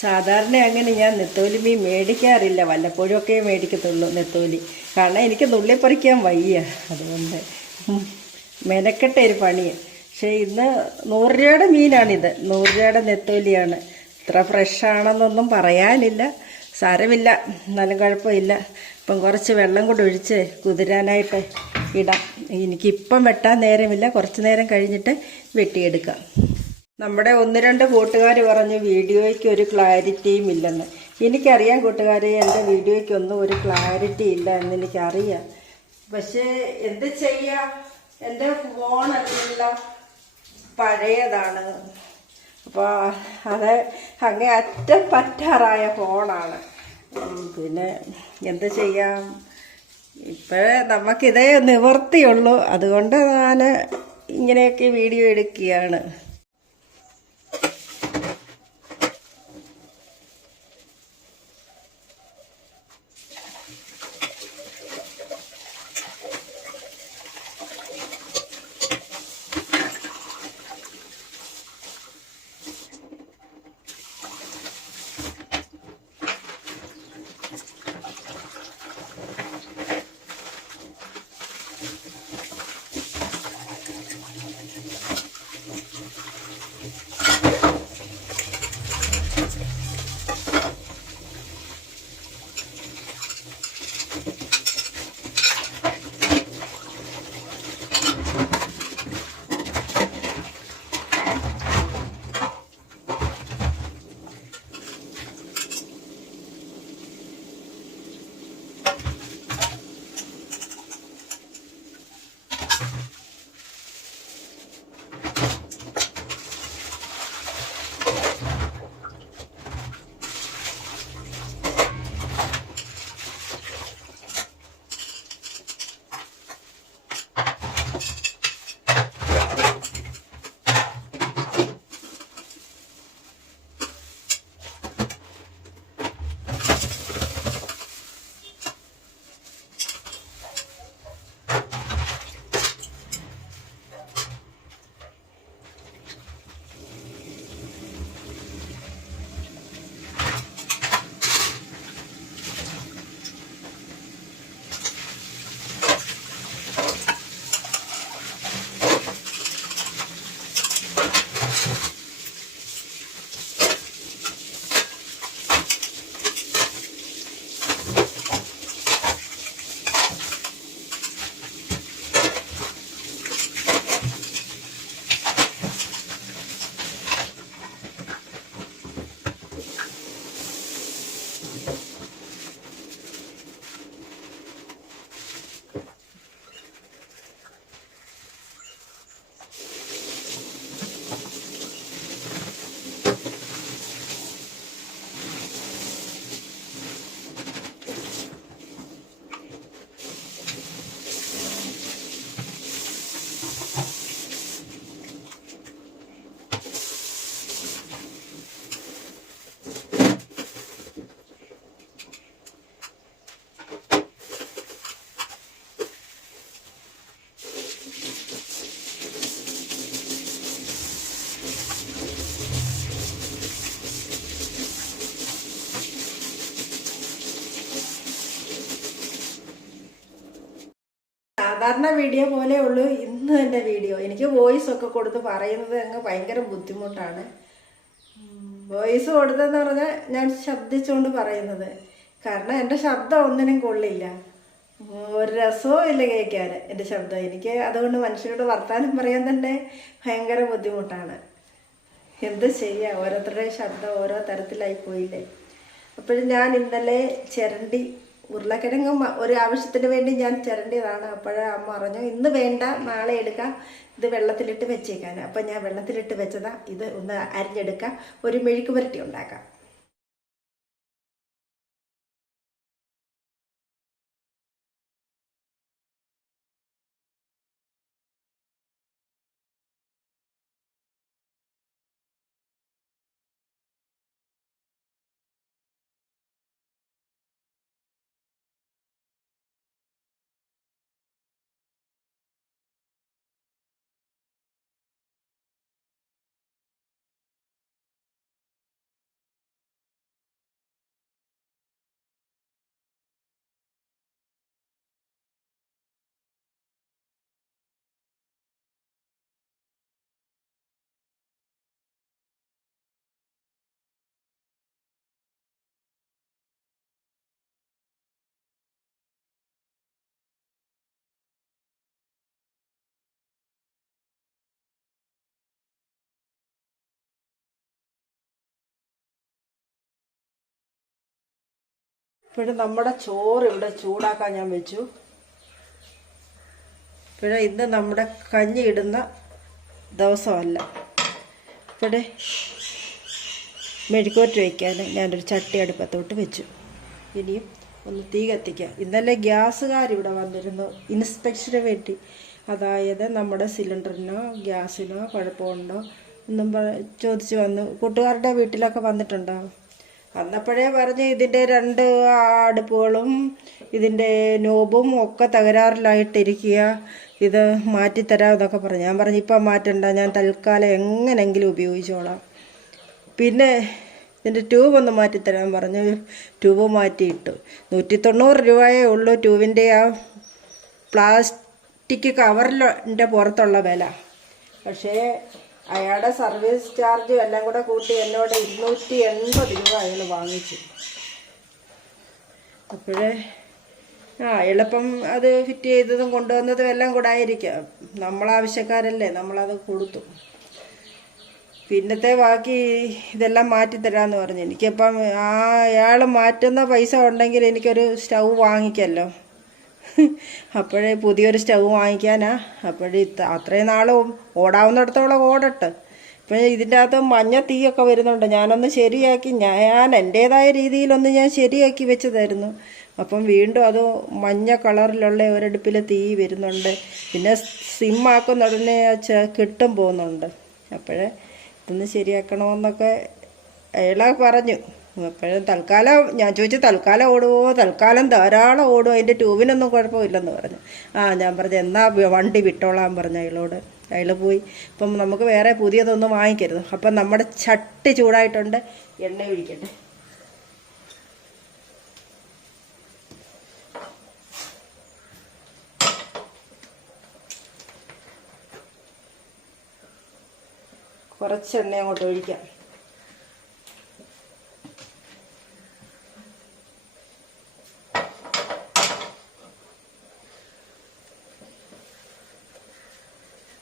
സാധാരണ അങ്ങനെ ഞാൻ നെത്തോലി മീൻ മേടിക്കാറില്ല, വല്ലപ്പോഴുമൊക്കെ മേടിക്കത്തുള്ളൂ നെത്തോലി. കാരണം എനിക്ക് നുള്ളിപ്പറിക്കാൻ വയ്യ, അതുകൊണ്ട് മെനക്കെട്ട ഒരു പണി. പക്ഷേ ഇന്ന് 100 രൂപയുടെ മീനാണിത്, 100 രൂപയുടെ നെത്തോലിയാണ്. ഇത്ര ഫ്രഷാണെന്നൊന്നും പറയാനില്ല, സാരമില്ല, എന്നാലും കുഴപ്പമില്ല. ഇപ്പം കുറച്ച് വെള്ളം കൂടെ ഒഴിച്ച് കുതിരാനായിട്ട് ഇടാം. എനിക്കിപ്പം വെട്ടാൻ നേരമില്ല, കുറച്ച് നേരം കഴിഞ്ഞിട്ട് വെട്ടിയെടുക്കാം. നമ്മുടെ 1-2 കൂട്ടുകാർ പറഞ്ഞു വീഡിയോയ്ക്ക് ഒരു ക്ലാരിറ്റിയും ഇല്ലെന്ന്. എനിക്കറിയാം കൂട്ടുകാരെ, എൻ്റെ വീഡിയോയ്ക്കൊന്നും ഒരു ക്ലാരിറ്റി ഇല്ല എന്നെനിക്കറിയാം. പക്ഷേ എന്ത് ചെയ്യാം, എൻ്റെ ഫോണെല്ലാം പഴയതാണ്. അപ്പോൾ അത് അങ്ങേ അറ്റം പറ്റാറായ ഫോണാണ്. പിന്നെ എന്ത് ചെയ്യാം, ഇപ്പോഴേ നമുക്കിതേ നിവർത്തിയുള്ളൂ. അതുകൊണ്ട് ഞാൻ ഇങ്ങനെയൊക്കെ വീഡിയോ എടുക്കുകയാണ്. സാധാരണ വീഡിയോ പോലെ ഉള്ളൂ ഇന്ന് എൻ്റെ വീഡിയോ. എനിക്ക് വോയിസ് ഒക്കെ കൊടുത്ത് പറയുന്നത് അങ്ങ് ഭയങ്കര ബുദ്ധിമുട്ടാണ്. വോയിസ് കൊടുത്തതെന്ന് പറഞ്ഞാൽ ഞാൻ ശബ്ദിച്ചുകൊണ്ട് പറയുന്നത്. കാരണം എൻ്റെ ശബ്ദം ഒന്നിനും കൊള്ളില്ല, ഒരു രസവും ഇല്ല കേൾക്കാൻ എൻ്റെ ശബ്ദം. എനിക്ക് അതുകൊണ്ട് മനുഷ്യരോട് വർത്താനം പറയാൻ തന്നെ ഭയങ്കര ബുദ്ധിമുട്ടാണ്. എന്ത് ചെയ്യുക, ഓരോരുത്തരുടെയും ശബ്ദം ഓരോ തരത്തിലായി പോയില്ലേ. അപ്പോഴും ഞാൻ ഇന്നലെ ചിരണ്ടി ഉരുളക്കിഴങ്ങ് ഒരു ആവശ്യത്തിന് വേണ്ടി ഞാൻ ചിരണ്ടിയതാണ്. അപ്പോഴേ അമ്മ പറഞ്ഞു ഇന്ന് വേണ്ട, നാളെ എടുക്കാം, ഇത് വെള്ളത്തിലിട്ട് വെച്ചേക്കാൻ. അപ്പം ഞാൻ വെള്ളത്തിലിട്ട് വെച്ചതാ. ഇത് ഒന്ന് അരിഞ്ഞെടുക്കാം, ഒരു മെഴുക്ക് പുരട്ടി ഉണ്ടാക്കാം. പിന്നെ നമ്മുടെ ചോറ് ഇവിടെ ചൂടാക്കാൻ ഞാൻ വെച്ചു. പിന്നെ ഇന്ന് നമ്മുടെ കഞ്ഞി ഇടുന്ന ദിവസമല്ല. ഇവിടെ മെഴുക്കുവരട്ടി വയ്ക്കാൻ ഞാനൊരു ചട്ടി അടുപ്പത്തോട്ട് വെച്ചു. ഇനിയും ഒന്ന് തീ കത്തിക്കാം. ഇന്നലെ ഗ്യാസുകാരിവിടെ വന്നിരുന്നു ഇൻസ്പെക്ഷന് വേണ്ടി. അതായത് നമ്മുടെ സിലിണ്ടറിനോ ഗ്യാസിനോ കുഴപ്പമുണ്ടോ എന്നും ചോദിച്ച് വന്നു. കൂട്ടുകാരുടെ വീട്ടിലൊക്കെ വന്നിട്ടുണ്ടോ? വന്നപ്പോഴേ പറഞ്ഞ് ഇതിൻ്റെ 2 അടുപ്പുകളും ഇതിൻ്റെ നോബും ഒക്കെ തകരാറിലായിട്ടിരിക്കുക, ഇത് മാറ്റിത്തരാം എന്നൊക്കെ പറഞ്ഞു. ഞാൻ പറഞ്ഞു ഇപ്പം മാറ്റണ്ട, ഞാൻ തൽക്കാലം എങ്ങനെങ്കിലും ഉപയോഗിച്ചോളാം. പിന്നെ ഇതിൻ്റെ ട്യൂബ് ഒന്ന് മാറ്റിത്തരാൻ പറഞ്ഞു. ട്യൂബ് മാറ്റിയിട്ടു. 190 രൂപയേ ഉള്ളൂ ട്യൂബിൻ്റെ ആ പ്ലാസ്റ്റിക് കവറിൻ്റെ പുറത്തുള്ള വില. പക്ഷേ അയാളുടെ സർവീസ് ചാർജും എല്ലാം കൂടെ കൂട്ടി എന്നോട് 280 രൂപ അയാൾ വാങ്ങിച്ചു. അപ്പോഴേ എളുപ്പം അത് ഫിറ്റ് ചെയ്തതും കൊണ്ടുവന്നതും എല്ലാം കൂടെ ആയിരിക്കാം. നമ്മളാവശ്യക്കാരല്ലേ, നമ്മളത് കൊടുത്തു. പിന്നത്തെ ബാക്കി ഇതെല്ലാം മാറ്റിത്തരാമെന്ന് പറഞ്ഞു. എനിക്കിപ്പം അയാൾ മാറ്റുന്ന പൈസ ഉണ്ടെങ്കിൽ എനിക്കൊരു സ്റ്റൗ വാങ്ങിക്കാമല്ലോ. അപ്പോഴേ പുതിയൊരു സ്റ്റൗ വാങ്ങിക്കാനാ. അപ്പോഴേ അത്രയും നാളും ഓടാവുന്നിടത്തോളം ഓടട്ടെ. ഇപ്പം ഇതിൻ്റെ അകത്ത് മഞ്ഞ തീയൊക്കെ വരുന്നുണ്ട്. ഞാനൊന്ന് ശരിയാക്കി, ഞാൻ എൻ്റേതായ രീതിയിലൊന്ന് ഞാൻ ശരിയാക്കി വെച്ചതായിരുന്നു. അപ്പം വീണ്ടും അത് മഞ്ഞ കളറിലുള്ള ഒരടുപ്പിൽ തീ വരുന്നുണ്ട്. പിന്നെ സിമ്മാക്കുന്ന ഉടനെ കിട്ടും പോകുന്നുണ്ട്. അപ്പോഴേ ഇതൊന്ന് ശരിയാക്കണമെന്നൊക്കെ അയാളെ പറഞ്ഞു. അപ്പോഴും തൽക്കാലം ഞാൻ ചോദിച്ചു തൽക്കാലം ഓടുമോ? തൽക്കാലം ധാരാളം ഓടും, അതിൻ്റെ ട്യൂബിനൊന്നും കുഴപ്പമില്ലെന്ന് പറഞ്ഞു. ഞാൻ പറഞ്ഞു എന്നാ വണ്ടി വിട്ടോളാൻ പറഞ്ഞു അയാളോട്. അയാൾ പോയി. ഇപ്പം നമുക്ക് വേറെ പുതിയതൊന്നും വാങ്ങിക്കരുത്. അപ്പം നമ്മുടെ ചട്ടി ചൂടായിട്ടുണ്ട്. എണ്ണ ഒഴിക്കട്ടെ. കുറച്ച് എണ്ണ അങ്ങോട്ട് ഒഴിക്കാം.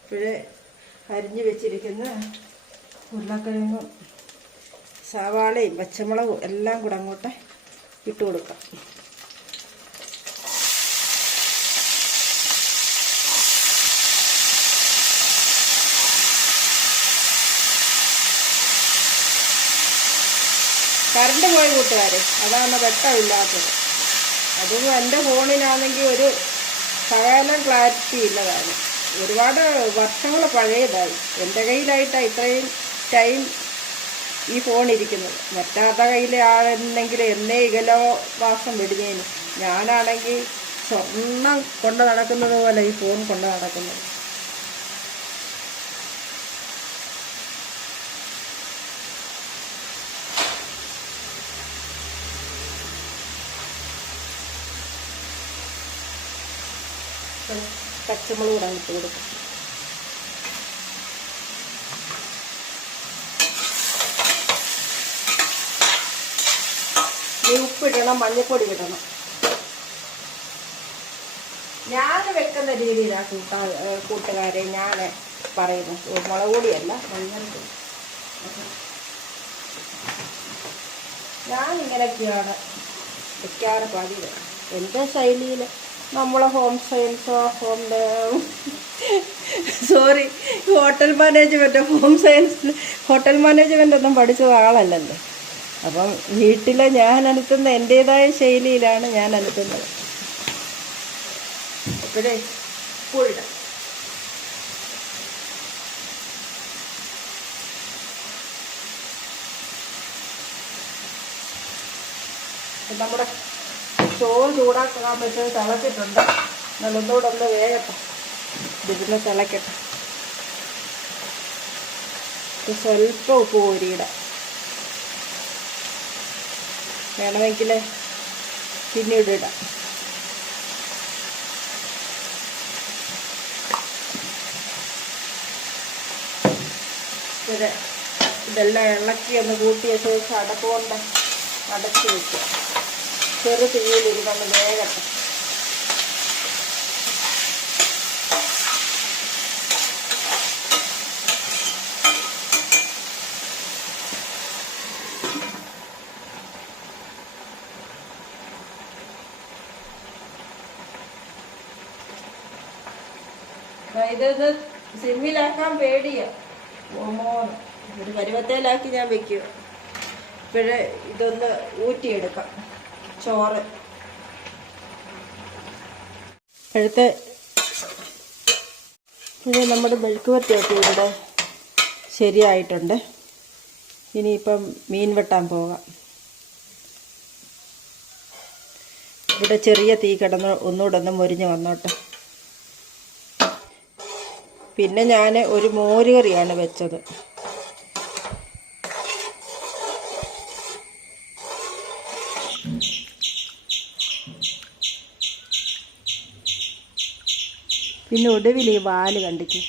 ഇപ്പോഴേ അരിഞ്ഞു വെച്ചിരിക്കുന്ന ഉരുളക്കിഴങ്ങും സവാളയും പച്ചമുളകും എല്ലാം കൂടെ അങ്ങോട്ട് ഇട്ട് കൊടുക്കാം. കറണ്ട് പോയി കൂട്ടുകാരെ, അതാണ് വെട്ടമില്ലാത്തത്. അതും എൻ്റെ ഫോണിനാണെങ്കിൽ ഒരു ശകലം ക്ലാരിറ്റി ഇല്ലതാണ്. ഒരുപാട് വർഷങ്ങൾ പഴയതായി. എൻ്റെ കയ്യിലായിട്ടാണ് ഇത്രയും ടൈം ഈ ഫോൺ ഇരിക്കുന്നത്. മറ്റാത്ത കയ്യിലാണെന്നെങ്കിൽ എന്നേ ഇകലോ മാസം വെടിഞ്ഞേന്. ഞാനാണെങ്കിൽ സ്വർണ്ണം കൊണ്ട് നടക്കുന്നത് പോലെ ഈ ഫോൺ കൊണ്ട് നടക്കുന്നത്. പച്ചമുളക് കൂടെ ഇട്ട് കൊടുക്കും. ഉപ്പിടണം, മഞ്ഞൾപ്പൊടി ഇടണം. ഞാൻ വെക്കുന്ന രീതിയിലാണ് കൂട്ടുകാരെ ഞാൻ പറയുന്നത്. മുളക് പൊടിയല്ല, മഞ്ഞൾപ്പൊടി. ഞാനിങ്ങനെയൊക്കെയാണ് വെക്കാറ് പതിവ്. എൻ്റെ ശൈലിയിൽ നമ്മളെ ഹോം സയൻസോ ഹോട്ടൽ മാനേജ്മെൻറ്റ് ഹോട്ടൽ മാനേജ്മെൻ്റ് ഒന്നും പഠിച്ചത് ആളല്ലല്ലോ. അപ്പം വീട്ടിൽ ഞാൻ അനത്തുന്ന എൻ്റേതായ ശൈലിയിലാണ് ഞാൻ അനത്തുന്നത്. അപ്പോഴേ ഉപ്പിടാം. നമ്മുടെ ചോറ് ചൂടാക്കാൻ പറ്റുന്നത് തിളച്ചിട്ടുണ്ട്. നല്ലൊന്നുകൂടെ ഒന്ന് വേഗട്ടെ. ഇതിൽ തിളക്കട്ടെ. സ്വല്പം ഉപ്പ് കോരിയിടാം. വേണമെങ്കിൽ പിന്നീട് ഇടാം. ഇതെല്ലാം ഇളക്കി ഒന്ന് കൂട്ടിയ ശേഷം അടപ്പുകൊണ്ട് അടച്ച് വയ്ക്കുക. ചെറു തീയിലിരുന്നൊന്ന് വേഗട്ടെ. ഇതൊന്ന് സിമ്മിലാക്കാൻ പേടിയാ. മോന് ഒരു പരുവത്തേലാക്കി ഞാൻ വെക്കും. ഇപ്പോഴേ ഇതൊന്ന് ഊറ്റിയെടുക്കാം ചോറ്. ഇപ്പോഴത്തെ ഇത് നമ്മുടെ മെഴുക്കുവരട്ടിയൊക്കെ ഇവിടെ ശരിയായിട്ടുണ്ട്. ഇനിയിപ്പം മീൻ വെട്ടാൻ പോകാം. ഇവിടെ ചെറിയ തീ കിടന്ന് ഒന്നുകൂടെ ഒന്ന് മൊരിഞ്ഞ് വന്നോട്ടെ. പിന്നെ ഞാൻ ഒരു മോരുകറിയാണ് വെച്ചത്. പിന്നെ ഒടുവിൽ ഈ വാല് കണ്ടിട്ട്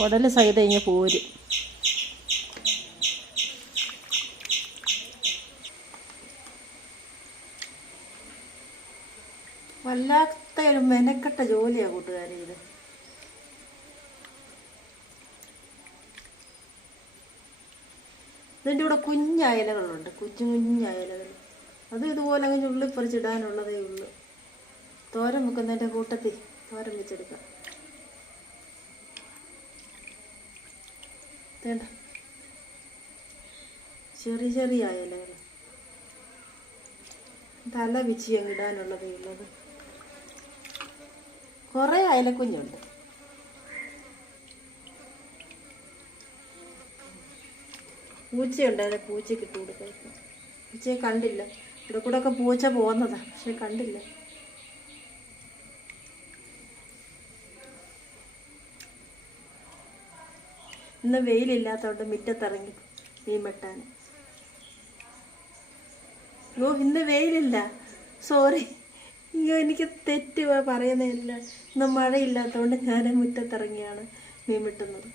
കുടൽ സഹിതം ഇങ്ങനെ പോരും. വല്ലാത്ത ഒരു മെനക്കെട്ട ജോലിയാണ് കൂട്ടുകാരെ ഇത്. ഇതിൻ്റെ കൂടെ കുഞ്ഞയലകളുണ്ട്, കുഞ്ഞയലകൾ. അത് ഇതുപോലെ അങ്ങ് ഉള്ളിപ്പറിച്ചിടാനുള്ളതേ ഉള്ളൂ. തോരൻ വെക്കുന്നതിൻ്റെ കൂട്ടത്തിൽ തോരൻ വെച്ചെടുക്കാം. വേണ്ട ചെറിയ ചെറിയ ഇലകൾ തല പിച്ചി അങ്ങ് ഇടാനുള്ളതേ ഉള്ളത്. കുറേ അയലക്കുഞ്ഞുണ്ട്. പൂച്ചയുണ്ടായത്, പൂച്ചയ്ക്ക് ഇട്ട് കൊടുക്കാൻ. പൂച്ചയെ കണ്ടില്ല. ഇവിടെ കൂടെ ഒക്കെ പൂച്ച പോകുന്നതാ, പക്ഷെ കണ്ടില്ല. ഇന്ന് വെയിലില്ലാത്തതുകൊണ്ട് മുറ്റത്തിറങ്ങി മീൻ വെട്ടാൻ. ഓ ഇന്ന് വെയിലില്ല, സോറി. അയ്യോ എനിക്ക് തെറ്റ് പറയുന്നില്ല. ഇന്ന് മഴയില്ലാത്തതുകൊണ്ട് ഞാൻ മുറ്റത്തിറങ്ങിയാണ് മീൻ വെട്ടുന്നത്.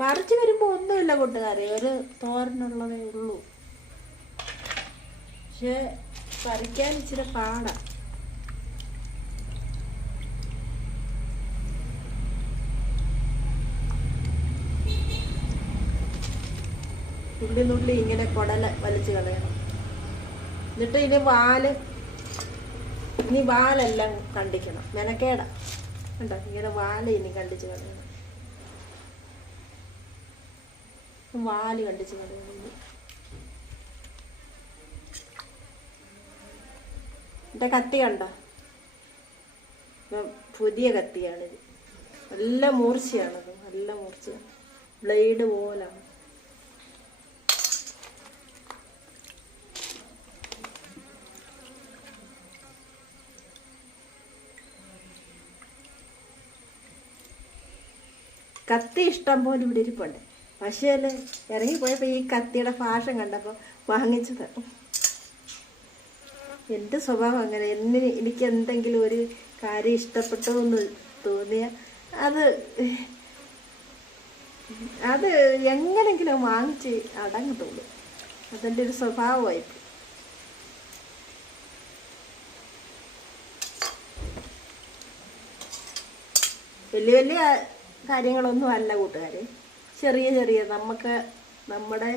പറിച്ചു വരുമ്പോൾ ഒന്നുമില്ല കൂട്ടുകാരെ, ഒരു തോരനുള്ളതേ ഉള്ളൂ. പക്ഷെ പറിക്കാൻ ഇച്ചിരി പാടാ. നുള്ളി ഇങ്ങനെ കുടല വലിച്ചു കളയണം. എന്നിട്ട് ഇനി വാലെല്ലാം കണ്ടിക്കണം. മെനക്കേടാ കണ്ടോ, ഇങ്ങനെ വാല് ഇനി കണ്ടിച്ച് കളയണം. വാല് കണ്ടിച്ച് കളയണം. എൻ്റെ കത്തി കണ്ടോ, പുതിയ കത്തിയാണിത്. നല്ല മൂർച്ചയാണത്, നല്ല മൂർച്ച, ബ്ലേഡ് പോലാണ്. കത്തി ഇഷ്ടം പോലെ ഇവിടെ ഇരിപ്പുണ്ട്. പക്ഷേ ഇറങ്ങിപ്പോയപ്പോൾ ഈ കത്തിയുടെ ഫാഷൻ കണ്ടപ്പോൾ വാങ്ങിച്ചത്. എൻ്റെ സ്വഭാവം അങ്ങനെ. എനിക്ക് എന്തെങ്കിലും ഒരു കാര്യം ഇഷ്ടപ്പെട്ടു എന്ന് തോന്നിയ അത് എങ്ങനെങ്കിലും വാങ്ങിച്ച് അടങ്ങത്തുള്ളൂ. അതെൻ്റെ ഒരു സ്വഭാവമായിട്ട്. വലിയ കാര്യങ്ങളൊന്നും അല്ല കൂട്ടുകാരെ, ചെറിയ ചെറിയ നമ്മുടെ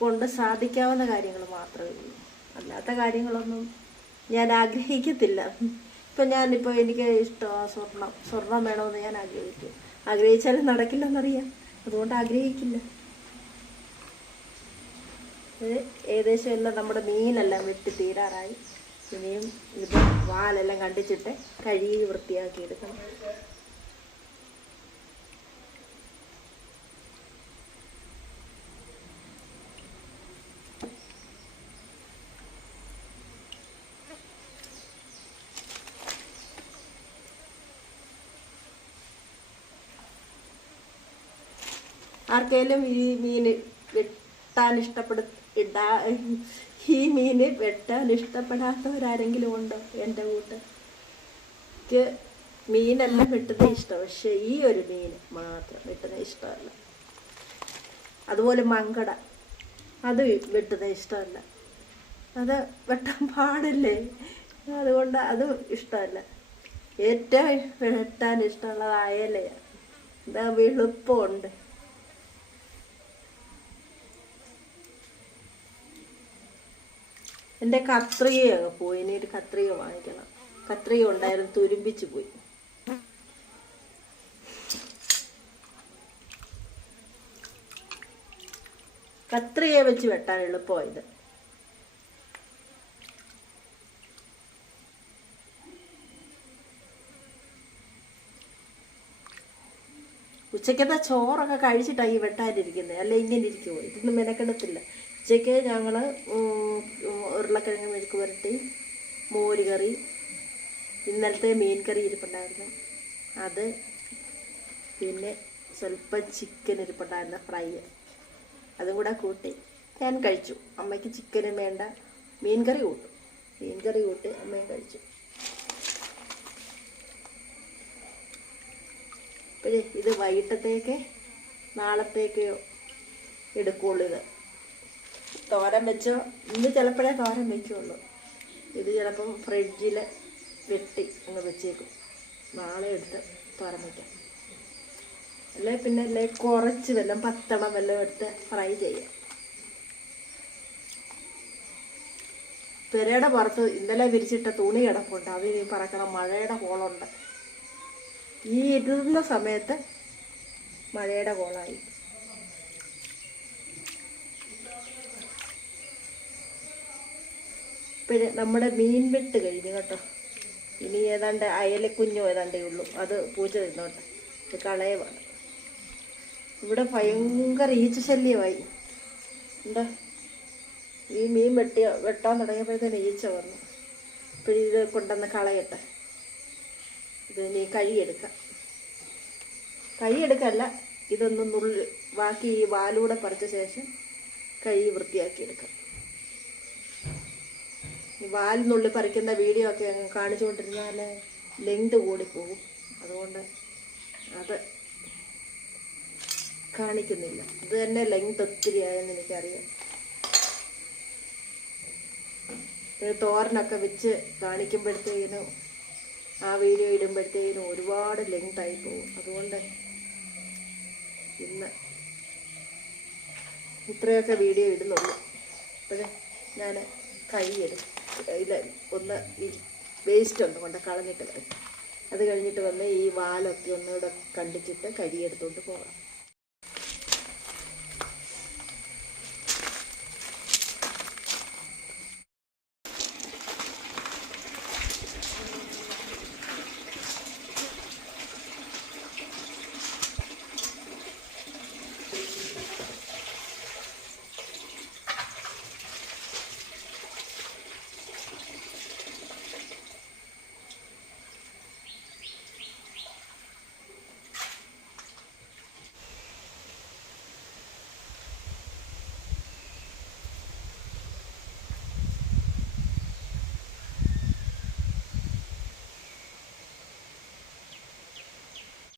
കൊണ്ട് സാധിക്കാവുന്ന കാര്യങ്ങൾ മാത്രമേ ഉള്ളൂ. അല്ലാത്ത കാര്യങ്ങളൊന്നും ഞാൻ ആഗ്രഹിക്കത്തില്ല. ഞാനിപ്പോൾ എനിക്ക് ഇഷ്ടമാണ് സ്വർണം വേണമെന്ന് ഞാൻ ആഗ്രഹിക്കും. ആഗ്രഹിച്ചാലും നടക്കില്ലെന്നറിയാം, അതുകൊണ്ട് ആഗ്രഹിക്കില്ല. ഏകദേശം എല്ലാം നമ്മുടെ മീനെല്ലാം വെട്ടി തീരാറായി. ഇനിയും ഇത് വാലെല്ലാം കണ്ടിച്ചിട്ട് കഴുകി വൃത്തിയാക്കി എടുക്കണം. ആർക്കെങ്കിലും ഈ മീൻ വെട്ടാൻ ഇടാ ഈ മീന് വെട്ടാൻ ഇഷ്ടപ്പെടാത്തവരാരെങ്കിലും ഉണ്ടോ എൻ്റെ കൂട്ട്? എനിക്ക് മീനെല്ലാം വെട്ടുന്നത് ഇഷ്ടം, പക്ഷെ ഈ ഒരു മീൻ മാത്രം വെട്ടുന്നത് ഇഷ്ടമല്ല. അതുപോലെ മങ്കട, അത് വെട്ടുന്നത് ഇഷ്ടമല്ല. അത് വെട്ടാൻ പാടില്ലേ, അതുകൊണ്ട് അതും ഇഷ്ടമല്ല. ഏറ്റവും വെട്ടാൻ ഇഷ്ടമുള്ളത് അയലയാണ്. എന്താ എളുപ്പമുണ്ട്. എൻ്റെ കത്രിക അങ്ങ് പോയി, ഇനി ഒരു കത്രിക വാങ്ങിക്കണം. കത്രിക ഉണ്ടായിരുന്നു, തുരുമ്പിച്ച് പോയി. കത്രികയെ വെച്ച് വെട്ടാൻ എളുപ്പമായത്. ഉച്ചക്കത്തെ ചോറൊക്കെ കഴിച്ചിട്ടാണ് ഈ വെട്ടാനിരിക്കുന്നത്, അല്ല ഇങ്ങനെ ഇരിക്കുമോ? ഇതൊന്നും മെനക്കെടുത്തില്ല. ഉച്ചയ്ക്ക് ഞങ്ങൾ ഉരുളക്കിഴങ്ങ് മെഴുക്ക് പുരട്ടി, മോര് കറി, ഇന്നലത്തെ മീൻ കറി ഇരിപ്പുണ്ടായിരുന്നു അത്, പിന്നെ സ്വല്പം ചിക്കൻ ഇരിപ്പുണ്ടായിരുന്ന ഫ്രൈ, അതും കൂടെ കൂട്ടി ഞാൻ കഴിച്ചു. അമ്മയ്ക്ക് ചിക്കനും വേണ്ട, മീൻ കറി കൂട്ടി അമ്മയും കഴിച്ചു. അപ്പോഴേ ഇത് വൈകിട്ടത്തേക്ക് നാളത്തേക്കോ എടുക്കുള്ളൂ. ഇത് തോരൻ വെച്ചോ, ഇന്ന് ചിലപ്പോഴേ തോരൻ വയ്ക്കുള്ളൂ. ഇത് ചിലപ്പം ഫ്രിഡ്ജിൽ വെട്ടി അങ്ങ് വെച്ചേക്കും, നാളെ എടുത്ത് തോരൻ വയ്ക്കാം. അല്ലേ കുറച്ച് വല്ലതും പത്തണം വല്ലതും എടുത്ത് ഫ്രൈ ചെയ്യാം. പെരയുടെ പുറത്ത് ഇന്നലെ വിരിച്ചിട്ട തുണി കിടപ്പുണ്ട്, അതിന് പറക്കണം. മഴയുടെ കോളുണ്ട്. ഈ ഇരുന്ന സമയത്ത് മഴയുടെ കോളായി. പിന്നെ നമ്മുടെ മീൻ വെട്ട് കഴിഞ്ഞു കേട്ടോ. ഇനി ഏതാണ്ട് അയലക്കുഞ്ഞോ ഏതാണ്ടേ ഉള്ളൂ, അത് പൂച്ച തിന്നോട്ടെ, ഇത് കളയവാണ്. ഇവിടെ ഭയങ്കര ഈച്ച ശല്യമായി. എന്താ ഈ മീൻ വെട്ടാൻ തുടങ്ങിയപ്പോഴത്തേന് ഈച്ച വന്നു. ഇപ്പം ഇത് കൊണ്ടുവന്ന് കളയട്ടെ. ഇത് നീ കഴിയെടുക്കല്ല, ഇതൊന്ന് ബാക്കി ഈ വാലൂടെ പറിച്ച ശേഷം വൃത്തിയാക്കിയെടുക്കാം. ഈ വാലിനുള്ളിൽ പറിക്കുന്ന വീഡിയോ ഒക്കെ അങ്ങ് കാണിച്ചുകൊണ്ടിരുന്നാൽ ലെങ്ത് കൂടിപ്പോകും, അതുകൊണ്ട് അത് കാണിക്കുന്നില്ല. ഇത് തന്നെ ലെങ്ത് ഒത്തിരി ആയെന്ന് എനിക്കറിയാം. തോരനൊക്കെ വെച്ച് കാണിക്കുമ്പോഴത്തേക്കിനും ആ വീഡിയോ ഇടുമ്പോഴത്തേക്കിനും ഒരുപാട് ലെങ്തായി പോകും. അതുകൊണ്ട് ഇന്ന് ഇത്രയൊക്കെ വീഡിയോ ഇടുന്നുള്ളൂ. അപ്പോഴേ ഞാൻ ഒന്ന് വേസ്റ്റ് ഒന്ന് കൊണ്ട് കളഞ്ഞിട്ട് വരും. അത് കഴിഞ്ഞിട്ട് വന്ന് ഈ വാലൊക്കെ ഒന്നുകൂടെ കണ്ടിച്ചിട്ട് കഴിയെടുത്തോണ്ട് പോകാം.